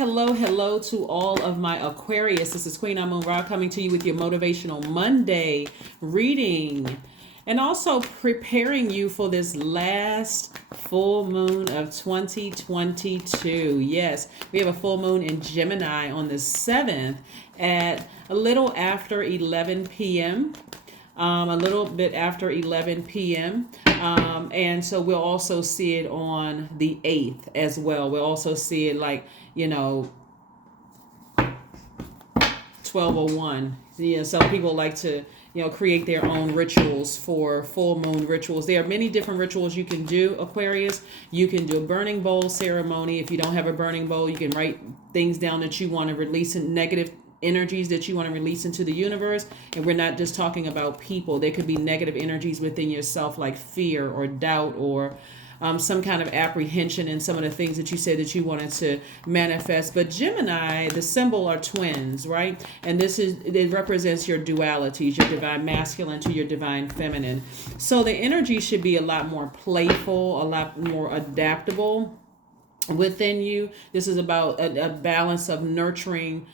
hello to all of my Aquarius. This is Queen Amun Ra coming to you with your Motivational Monday reading and also preparing you for this last full moon of 2022. Yes, we have a full moon in Gemini on the 7th at a little after 11 p.m. A little bit after 11 p.m. And so we'll also see it on the 8th as well. We'll also see it 12:01. Some people like to, create their own rituals for full moon rituals. There are many different rituals you can do, Aquarius. You can do a burning bowl ceremony. If you don't have a burning bowl, you can write things down that you want to release in negative energies that you want to release into the universe. And we're not just talking about people. There could be negative energies within yourself like fear or doubt or some kind of apprehension in some of the things that you said that you wanted to manifest. But Gemini, the symbol are twins, right? And it represents your dualities, your divine masculine to your divine feminine. So the energy should be a lot more playful, a lot more adaptable within you. This is about a balance of nurturing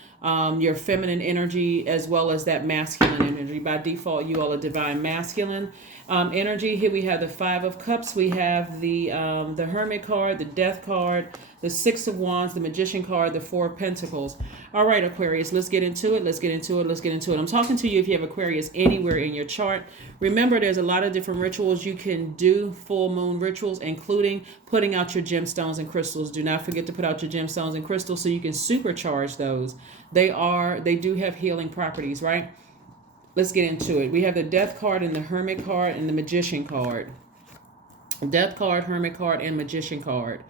your feminine energy as well as that masculine energy. By default, you all are divine masculine energy. Here we have the 5 of Cups. We have the Hermit card, the Death card, the 6 of Wands, the Magician card, the 4 of Pentacles. All right, Aquarius, let's get into it. I'm talking to you if you have Aquarius anywhere in your chart. Remember, there's a lot of different rituals you can do, full moon rituals, including putting out your gemstones and crystals. Do not forget to put out your gemstones and crystals so you can supercharge those. They do have healing properties, right? Let's get into it. We have the Death card and the Hermit card and the Magician card. Death card, Hermit card, and Magician card.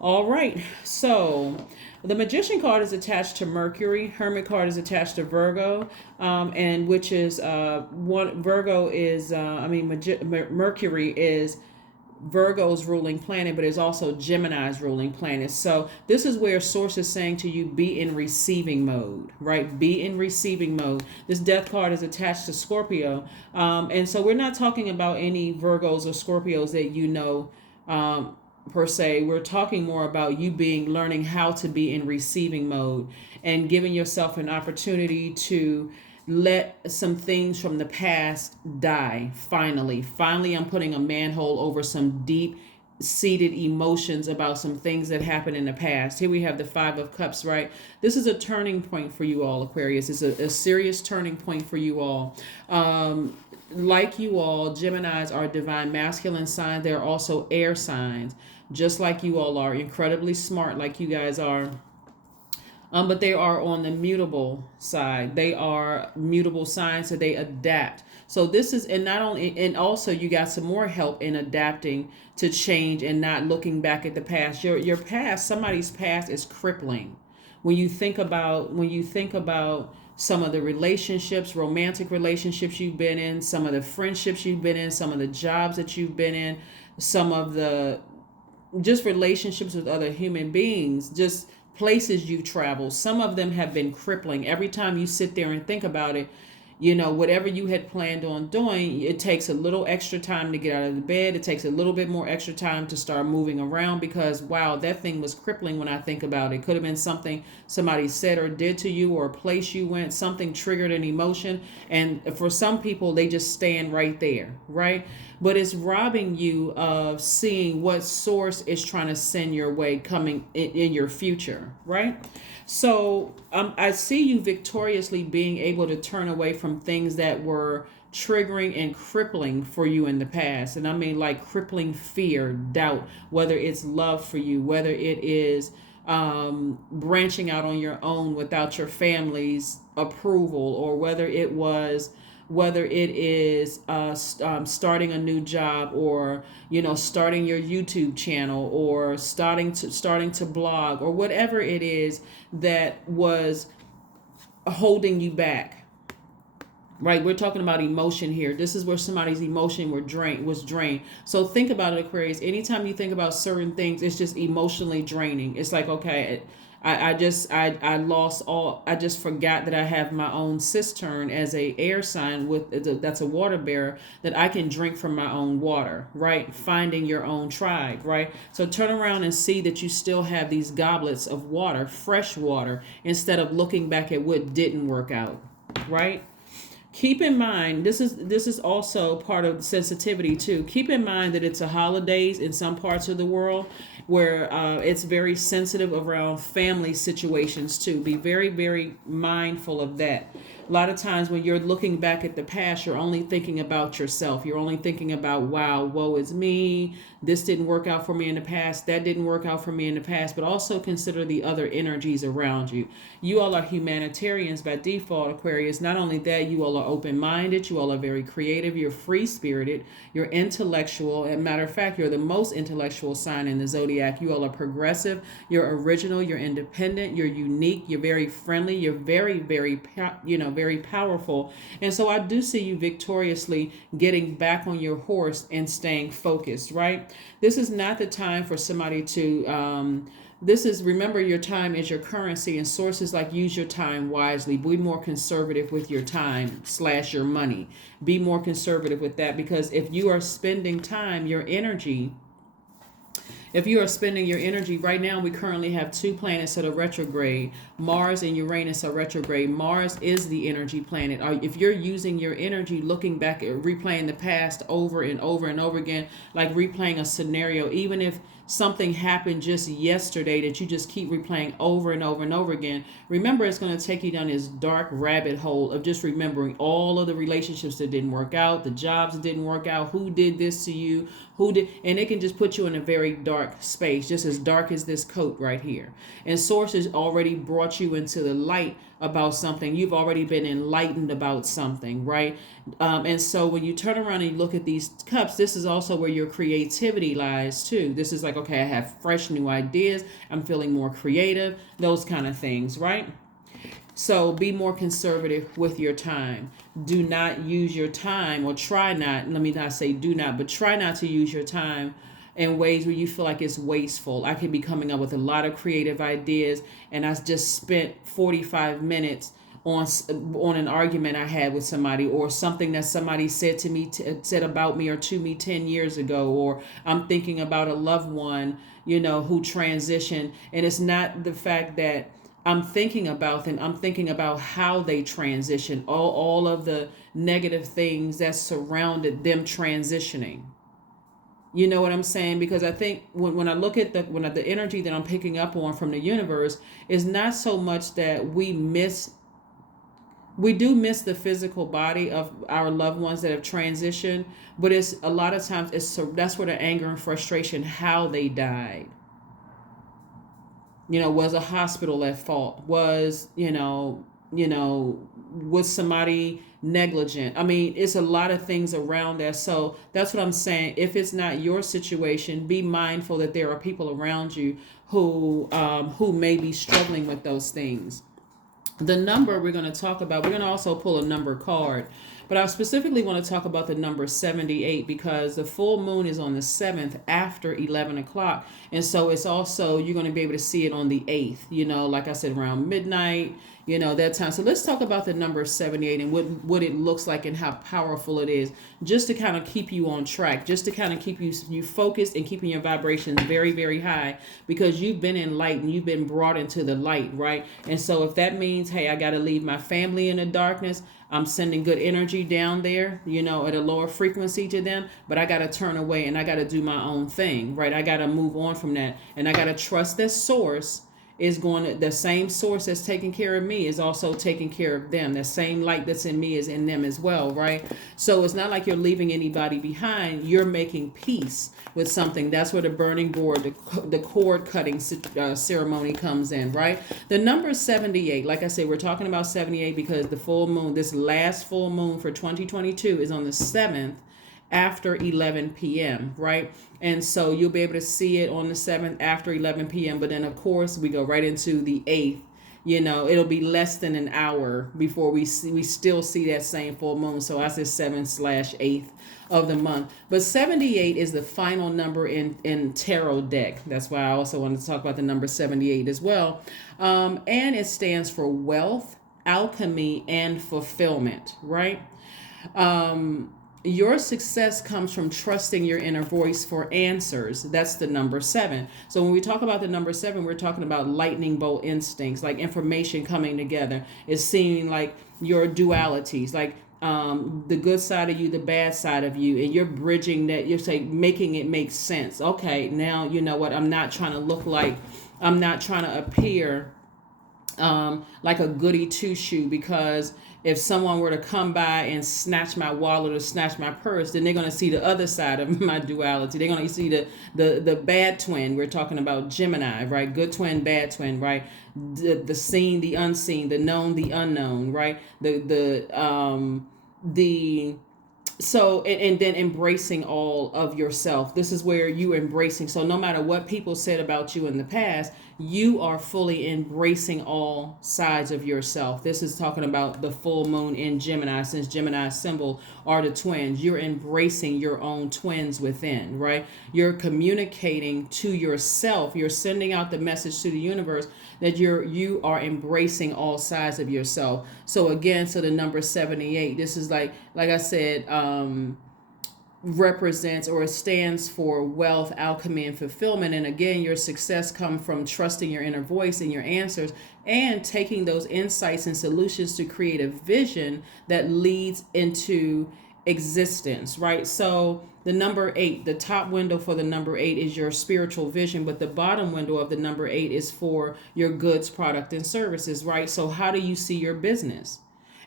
All right, so the Magician card is attached to Mercury. Hermit card is attached to Virgo, and which is Virgo is Mercury is Virgo's ruling planet, but is also Gemini's ruling planet. So this is where Source is saying to you, be in receiving mode, right? Be in receiving mode. This Death card is attached to Scorpio, and so we're not talking about any Virgos or Scorpios that per se. We're talking more about you learning how to be in receiving mode and giving yourself an opportunity to let some things from the past die. Finally, I'm putting a manhole over some deep seated emotions about some things that happened in the past. Here we have the 5 of Cups, right? This is a turning point for you all, Aquarius. It's a serious turning point for you all. Like you all, Geminis are divine masculine sign. They're also air signs, just like you all are, incredibly smart like you guys are. But they are on the mutable side. They are mutable signs, so they adapt. So this is, and also you got some more help in adapting to change and not looking back at the past. Your past, somebody's past is crippling. When you think about some of the relationships, romantic relationships you've been in, some of the friendships you've been in, some of the jobs that you've been in, some of the just relationships with other human beings, just places you've traveled. Some of them have been crippling. Every time you sit there and think about it, whatever you had planned on doing, it takes a little extra time to get out of the bed. It takes a little bit more extra time to start moving around because, wow, that thing was crippling when I think about it. Could have been something somebody said or did to you or a place you went, something triggered an emotion. And for some people, they just stand right there, right? But it's robbing you of seeing what Source is trying to send your way coming in your future, right? So I see you victoriously being able to turn away from things that were triggering and crippling for you in the past. And I mean like crippling fear, doubt, whether it's love for you, whether it is branching out on your own without your family's approval, or whether it is starting a new job, or starting your YouTube channel, or starting to blog, or whatever it is that was holding you back. right? We're talking about emotion here. This is where somebody's emotion was drained. So think about it, Aquarius. Anytime you think about certain things, it's just emotionally draining. It's like, okay, I lost all. I just forgot that I have my own cistern as a air sign that's a water bearer, that I can drink from my own water, right? Finding your own tribe, right? So turn around and see that you still have these goblets of water, fresh water, instead of looking back at what didn't work out, right? Keep in mind, this is also part of sensitivity too. Keep in mind that it's a holidays in some parts of the world where it's very sensitive around family situations too. Be very, very mindful of that. A lot of times when you're looking back at the past, you're only thinking about yourself. You're only thinking about, wow, woe is me. This didn't work out for me in the past. That didn't work out for me in the past. But also consider the other energies around you. You all are humanitarians by default, Aquarius. Not only that, you all are open-minded. You all are very creative. You're free-spirited. You're intellectual. As a matter of fact, you're the most intellectual sign in the zodiac. You all are progressive. You're original. You're independent. You're unique. You're very friendly. You're very, very, very powerful. And so I do see you victoriously getting back on your horse and staying focused, right? This is not the time for somebody to remember, your time is your currency, and sources like use your time wisely. Be more conservative with your time / your money. Be more conservative with that, because if you are spending time, your energy, if you are spending your energy right now, we currently have 2 planets that are retrograde. Mars and Uranus are retrograde. Mars is the energy planet. If you're using your energy looking back at replaying the past over and over and over again, like replaying a scenario, even if something happened just yesterday that you just keep replaying over and over and over again, remember, it's going to take you down this dark rabbit hole of just remembering all of the relationships that didn't work out, the jobs that didn't work out, who did this to you, and it can just put you in a very dark space, just as dark as this coat right here. And source has already brought you into the light about something. You've already been enlightened about something, right? And so when you turn around and you look at these cups, this is also where your creativity lies too. This is like, okay, I have fresh new ideas. I'm feeling more creative, those kind of things, right? So be more conservative with your time. Do not use your time, or try not, let me not say do not, but try not to use your time in ways where you feel like it's wasteful. I could be coming up with a lot of creative ideas, and I just spent 45 minutes on an argument I had with somebody, or something that somebody said to me, said about me or to me 10 years ago, or I'm thinking about a loved one, who transitioned. And it's not the fact that I'm thinking about them. I'm thinking about how they transition, all of the negative things that surrounded them transitioning. You know what I'm saying? Because I think when I look at the energy that I'm picking up on from the universe, is not so much that we do miss the physical body of our loved ones that have transitioned, but it's a lot of times that's where the anger and frustration, how they died. Was a hospital at fault? Was somebody negligent? I mean, it's a lot of things around that. So that's what I'm saying. If it's not your situation, be mindful that there are people around you who may be struggling with those things. The number we're going to talk about, we're going to also pull a number card, but I specifically want to talk about the number 78, because the full moon is on the 7th after 11 o'clock. And so it's also, you're going to be able to see it on the 8th, like I said, around midnight, that time. So let's talk about the number 78 and what it looks like and how powerful it is, just to kind of keep you on track, just to kind of keep you focused and keeping your vibrations very, very high, because you've been enlightened, you've been brought into the light, right? And so if that means, hey, I got to leave my family in the darkness, I'm sending good energy down there, at a lower frequency to them, but I got to turn away and I got to do my own thing, right? I got to move on from that, and I got to trust that source is the same source that's taking care of me is also taking care of them. The same light that's in me is in them as well, right? So it's not like you're leaving anybody behind. You're making peace with something. That's where the burning board, the cord cutting ceremony comes in, right? The number 78, like I said, we're talking about 78 because the full moon, this last full moon for 2022 is on the 7th after 11 p.m., right? And so you'll be able to see it on the 7th after 11 p.m. But then, of course, we go right into the 8th it'll be less than an hour before we still see that same full moon. So I said 7/8 of the month. But 78 is the final number in tarot deck. That's why I also wanted to talk about the number 78 as well. And it stands for wealth, alchemy, and fulfillment, right? Your success comes from trusting your inner voice for answers. That's the number 7. So when we talk about the number 7, we're talking about lightning bolt instincts, like information coming together. It's seeing like your dualities, like the good side of you, the bad side of you, and you're bridging that. You're saying, making it make sense. Okay, now you know what? I'm not trying to appear like a goody two shoe, because if someone were to come by and snatch my wallet or snatch my purse, then they're going to see the other side of my duality. They're going to see the bad twin. We're talking about Gemini, right? Good twin, bad twin, right? The seen, the unseen, the known, the unknown, right? So, and then embracing all of yourself. This is where you embracing. So no matter what people said about you in the past, you are fully embracing all sides of yourself. This is talking about the full moon in Gemini, since Gemini's symbol are the twins. You're embracing your own twins within, right? You're communicating to yourself. You're sending out the message to the universe that you are embracing all sides of yourself. So again, so the number 78, this is like I said, represents, or it stands for wealth, alchemy, and fulfillment. And again, your success comes from trusting your inner voice and your answers, and taking those insights and solutions to create a vision that leads into existence, right? So the number 8, the top window for the number 8 is your spiritual vision, but the bottom window of the number 8 is for your goods, product, and services, right? So how do you see your business?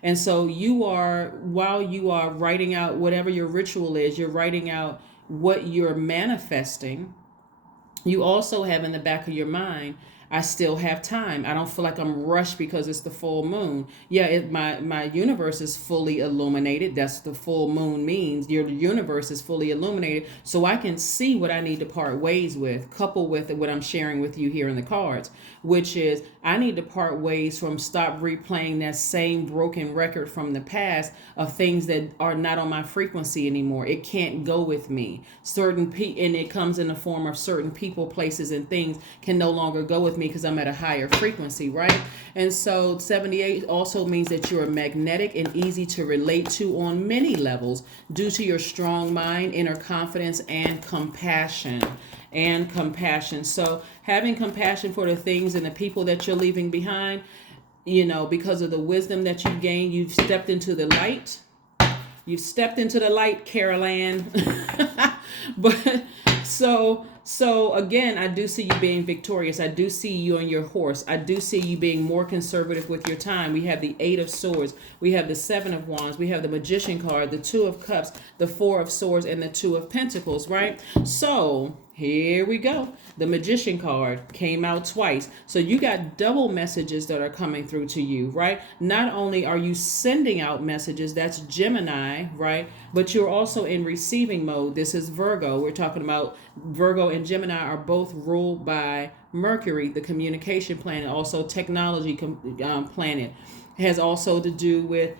And so while you are writing out whatever your ritual is, you're writing out what you're manifesting. You also have in the back of your mind, I still have time. I don't feel like I'm rushed because it's the full moon. Yeah, my universe is fully illuminated. That's the full moon means. Your universe is fully illuminated. So I can see what I need to part ways with, coupled with what I'm sharing with you here in the cards, which is I need to part ways from stop replaying that same broken record from the past of things that are not on my frequency anymore. It can't go with me. And it comes in the form of certain people, places, and things can no longer go with me because I'm at a higher frequency, right? And so 78 also means that you're magnetic and easy to relate to on many levels due to your strong mind, inner confidence, and compassion. So having compassion for the things and the people that you're leaving behind, because of the wisdom that you've gained, you've stepped into the light. You've stepped into the light, Carol Ann. But so again, I do see you being victorious. I do see you on your horse. I do see you being more conservative with your time. We have the 8 of Swords. We have the 7 of Wands. We have the Magician card, the 2 of Cups, the 4 of Swords, and the 2 of Pentacles, right? So here we go. The Magician card came out twice. So you got double messages that are coming through to you, right? Not only are you sending out messages, that's Gemini, right? But you're also in receiving mode. This is Virgo. We're talking about Virgo and Gemini are both ruled by Mercury, the communication planet, also technology planet. Has also to do with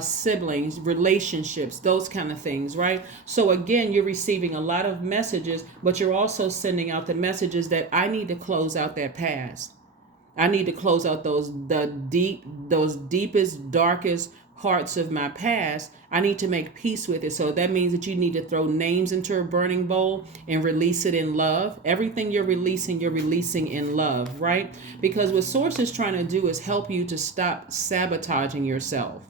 siblings, relationships, those kind of things, right? So again, you're receiving a lot of messages, but you're also sending out the messages that I need to close out that past. I need to close out those deepest, darkest parts of my past. I need to make peace with it. So that means that you need to throw names into a burning bowl and release it in love. Everything you're releasing in love, right? Because what Source is trying to do is help you to stop sabotaging yourself.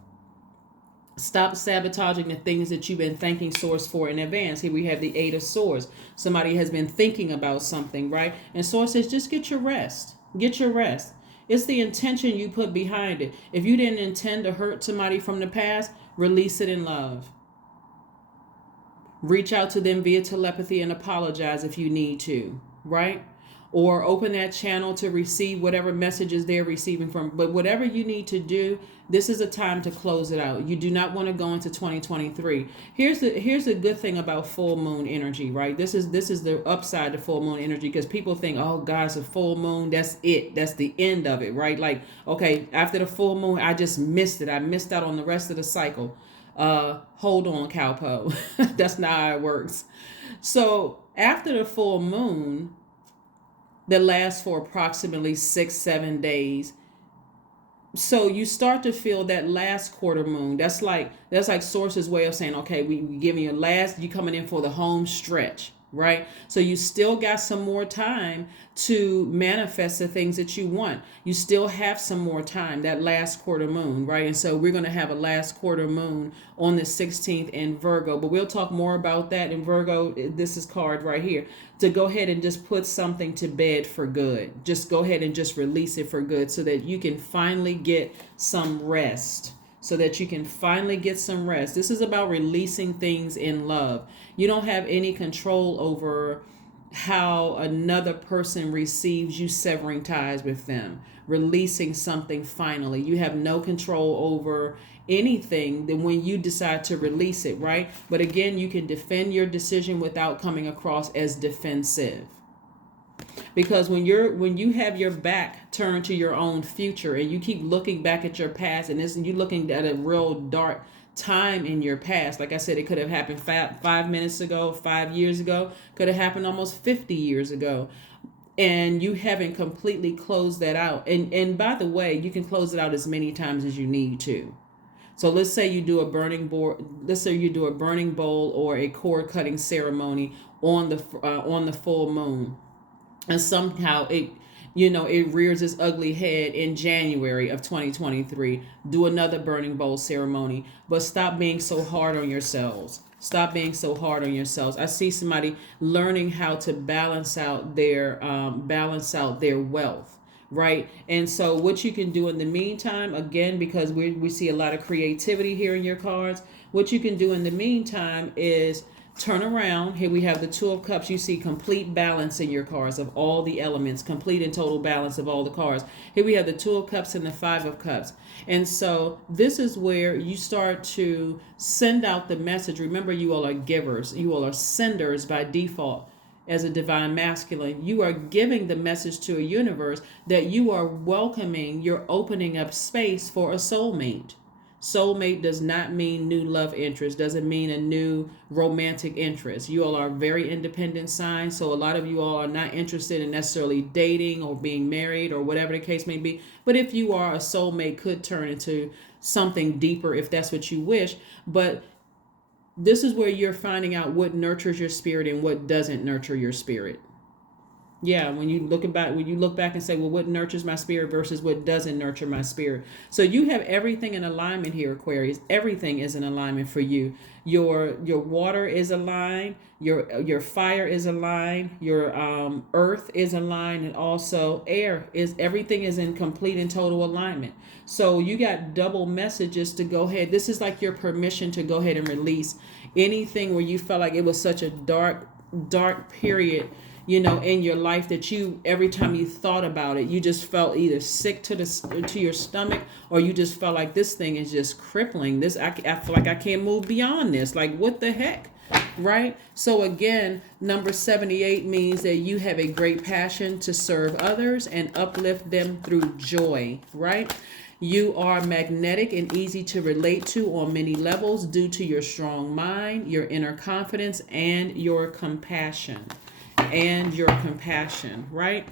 Stop sabotaging the things that you've been thanking Source for in advance. Here we have the 8 of Swords. Somebody has been thinking about something, right? And Source says, just get your rest. Get your rest. It's the intention you put behind it. If you didn't intend to hurt somebody from the past, release it in love. Reach out to them via telepathy and apologize if you need to, right? or open that channel to receive whatever messages they're receiving from. But whatever you need to do, this is a time to close it out. You do not want to go into 2023. Here's the good thing about full moon energy, right? This is the upside to full moon energy, because people think, oh God, it's a full moon, that's it, that's the end of it, right? Like, okay, after the full moon, I just missed it. I missed out on the rest of the cycle. Hold on, cowpo. That's not how it works. So after the full moon, that lasts for approximately 6-7 days. So you start to feel that last quarter moon. That's like Source's way of saying, okay, we giving you you coming in for the home stretch, right? So you still got some more time to manifest the things that you want. You still have some more time, that last quarter moon, right? And so we're going to have a last quarter moon on the 16th in Virgo, but we'll talk more about that in Virgo. This is card right here to go ahead and just put something to bed for good. Just go ahead and just release it for good so that you can finally get some rest. This is about releasing things in love. You don't have any control over how another person receives you severing ties with them, releasing something finally. You have no control over anything than when you decide to release it, right? But again, you can defend your decision without coming across as defensive. Because when you have your back turned to your own future and you keep looking back at your past, and you're looking at a real dark time in your past. Like I said, it could have happened 5 minutes ago, 5 years ago, could have happened almost 50 years ago. And you haven't completely closed that out. And by the way, you can close it out as many times as you need to. So let's say you do a burning bowl or a cord cutting ceremony on the full moon, and somehow it rears its ugly head in January of 2023. Do another burning bowl ceremony, but stop being so hard on yourselves. I see somebody learning how to balance out their wealth, right? And so what you can do in the meantime, again, because we see a lot of creativity here in your cards, what you can do in the meantime is turn around. Here we have the Two of Cups. You see complete balance in your cards of all the elements, complete and total balance of all the cards. Here we have the Two of Cups and the Five of Cups. And so this is where you start to send out the message. Remember, you all are givers. You all are senders by default. As a divine masculine, you are giving the message to a universe that you are welcoming, you're opening up space for a soulmate. Soulmate does not mean new love interest, doesn't mean a new romantic interest. You all are very independent signs, so a lot of you all are not interested in necessarily dating or being married or whatever the case may be. But if you are, a soulmate could turn into something deeper if that's what you wish. But this is where you're finding out what nurtures your spirit and what doesn't nurture your spirit. Yeah, when you look back and say, well, what nurtures my spirit versus what doesn't nurture my spirit. So you have everything in alignment here, Aquarius. Everything is in alignment for you. Your water is aligned, your fire is aligned, your earth is aligned, and also everything is in complete and total alignment. So you got double messages to go ahead. This is like your permission to go ahead and release anything where you felt like it was such a dark period, in your life that every time you thought about it, you just felt either sick to your stomach, or you just felt like this thing is just crippling. I feel like I can't move beyond this. Like, what the heck? Right? So again, number 78 means that you have a great passion to serve others and uplift them through joy, right? You are magnetic and easy to relate to on many levels due to your strong mind, your inner confidence, and your compassion. Right?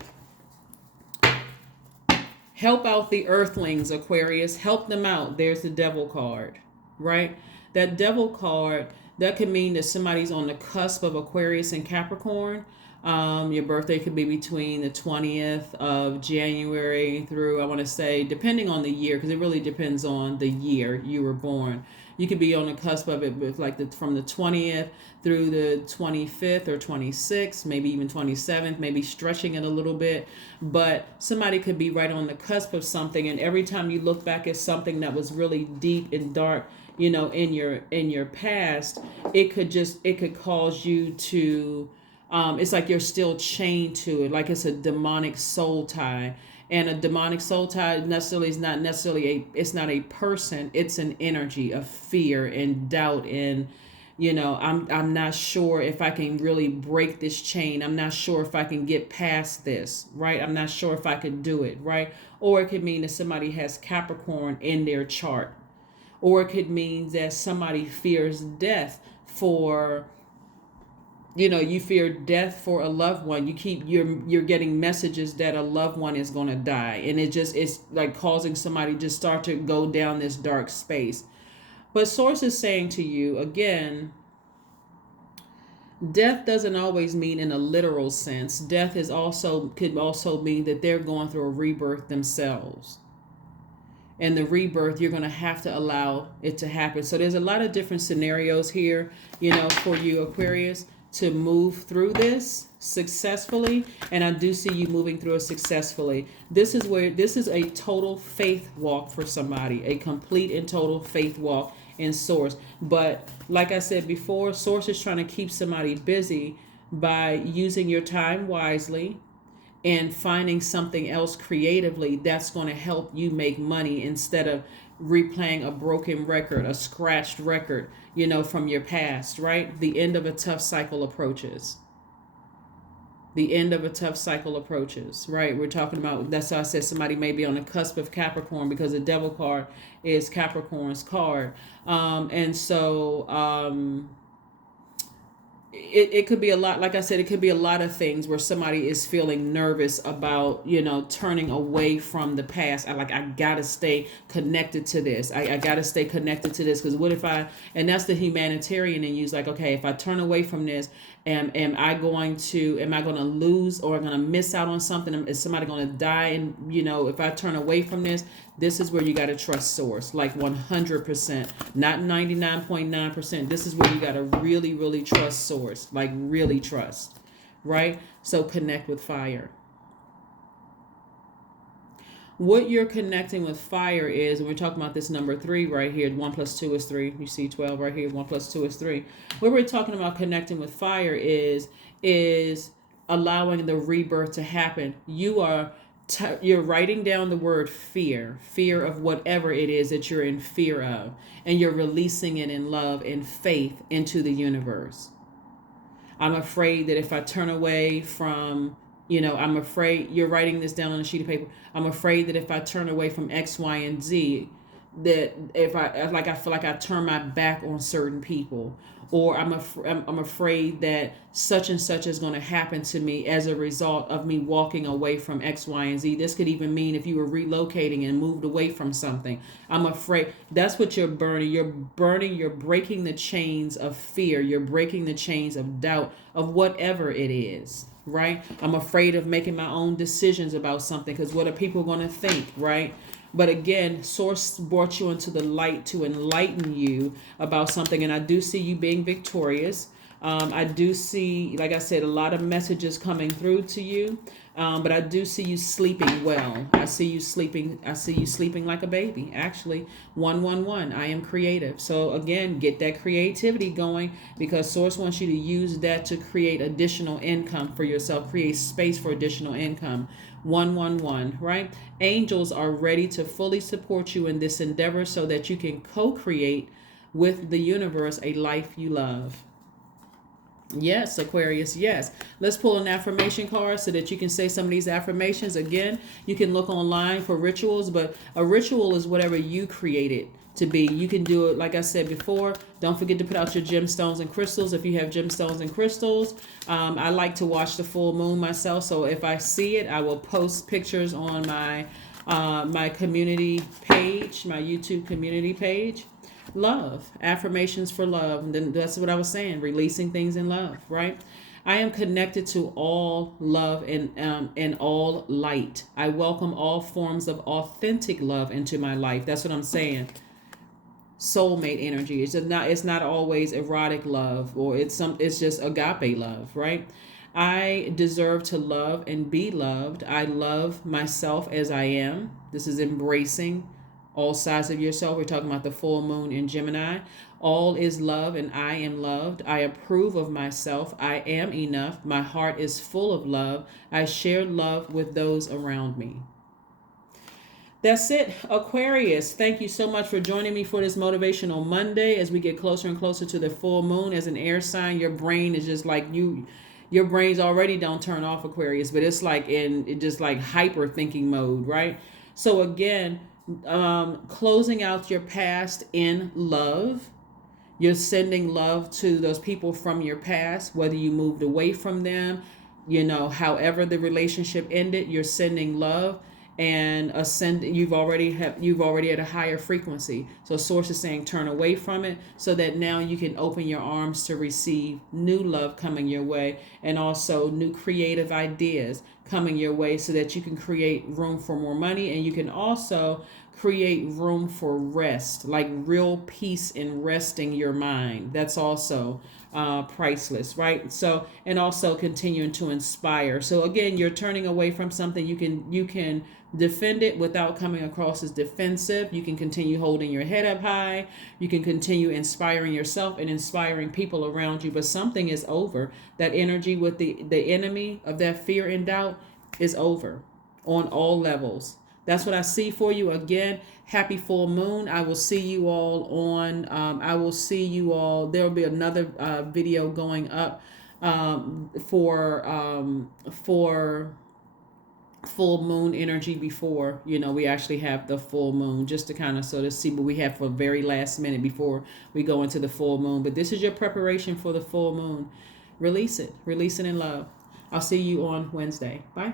Help out the earthlings, Aquarius. Help them out. There's the Devil card, right? That Devil card, that could mean that somebody's on the cusp of Aquarius and Capricorn. Your birthday could be between the 20th of January through, I want to say, depending on the year, because it really depends on the year you were born. You could be on the cusp of it with from the 20th through the 25th or 26th, maybe even 27th, maybe stretching it a little bit. But somebody could be right on the cusp of something, and every time you look back at something that was really deep and dark, in your past, it could cause you to It's like you're still chained to it, like it's a demonic soul tie. And a demonic soul tie necessarily is not necessarily it's not a person, it's an energy of fear and doubt. And I'm not sure if I can really break this chain. I'm not sure if I can get past this, right? I'm not sure if I could do it, right? Or it could mean that somebody has Capricorn in their chart, or it could mean that somebody fears death for, you fear death for a loved one. You're getting messages that a loved one is going to die, and it's like causing somebody to just start to go down this dark space. But source is saying to you again, death doesn't always mean in a literal sense. Death could also mean that they're going through a rebirth themselves. And the rebirth, you're going to have to allow it to happen. So there's a lot of different scenarios here, for you, Aquarius, to move through this successfully. And I do see you moving through it successfully. This is a total faith walk for somebody, a complete and total faith walk in source. But like I said before, source is trying to keep somebody busy by using your time wisely and finding something else creatively that's going to help you make money instead of replaying a broken record, a scratched record, from your past, right? The end of a tough cycle approaches. The end of a tough cycle approaches, right? We're talking about, that's why I said somebody may be on the cusp of Capricorn, because the devil card is Capricorn's card. And so, it could be a lot, like I said, it could be a lot of things where somebody is feeling nervous about, turning away from the past. I gotta stay connected to this. I gotta stay connected to this, because what if and that's the humanitarian in you. Like, okay, if I turn away from this, am I going to lose, or am I going to miss out on something? Is somebody going to die? And, if I turn away from this is where you got to trust source, like 100%, not 99.9%. This is where you got to really, really trust source, like really trust, right? So connect with fire. What you're connecting with fire is, and we're talking about this number 3 right here, 1 plus 2 is 3. You see 12 right here, 1 plus 2 is 3. What we're talking about connecting with fire is allowing the rebirth to happen. You're writing down the word fear of whatever it is that you're in fear of, and you're releasing it in love and faith into the universe. I'm afraid that if I turn away from, I'm afraid, you're writing this down on a sheet of paper. I'm afraid that if I turn away from X, Y, and Z, that I feel like I turn my back on certain people, or I'm afraid that such and such is going to happen to me as a result of me walking away from X, Y, and Z. This could even mean if you were relocating and moved away from something. I'm afraid. That's what you're burning. You're breaking the chains of fear. You're breaking the chains of doubt, of whatever it is, right? I'm afraid of making my own decisions about something, because what are people going to think, right? But again, source brought you into the light to enlighten you about something. And I do see you being victorious. I do see, like I said, a lot of messages coming through to you. But I do see you sleeping well. I see you sleeping like a baby. Actually, 111. I am creative. So again, get that creativity going, because source wants you to use that to create additional income for yourself, create space for additional income. 111, right? Angels are ready to fully support you in this endeavor so that you can co-create with the universe a life you love. Yes, Aquarius, yes. Let's pull an affirmation card so that you can say some of these affirmations. Again, you can look online for rituals, but a ritual is whatever you create it to be. You can do it, like I said before. Don't forget to put out your gemstones and crystals if you have gemstones and crystals. I like to watch the full moon myself, so if I see it, I will post pictures on my community page, my YouTube community page. Love, affirmations for love. And then that's what I was saying, releasing things in love, right? I am connected to all love and all light. I welcome all forms of authentic love into my life. That's what I'm saying. Soulmate energy. It's not always erotic love, or it's just agape love, right? I deserve to love and be loved. I love myself as I am. This is embracing all sides of yourself. We're talking about the full moon in Gemini. All is love and I am loved. I approve of myself. I am enough. My heart is full of love. I share love with those around me. That's it, Aquarius. Thank you so much for joining me for this Motivational Monday. As we get closer and closer to the full moon, as an air sign, your brain is just like your brains already don't turn off, Aquarius, but it's like in just like hyper thinking mode, right? So again, closing out your past in love. You're sending love to those people from your past, whether you moved away from them, however the relationship ended, you're sending love and you've already at a higher frequency. So source is saying turn away from it so that now you can open your arms to receive new love coming your way, and also new creative ideas coming your way so that you can create room for more money, and you can also create room for rest, like real peace in resting your mind. That's also priceless, right? So, and also continuing to inspire. So again, you're turning away from something. You can defend it without coming across as defensive. You can continue holding your head up high. You can continue inspiring yourself and inspiring people around you. But something is over. That energy with the enemy of that fear and doubt is over on all levels. That's what I see for you. Again, happy full moon. I will see you all there will be another video going up for full moon energy before we actually have the full moon, just to kind of sort of see what we have for very last minute before we go into the full moon. But this is your preparation for the full moon. Release it in love. I'll see you on Wednesday. Bye.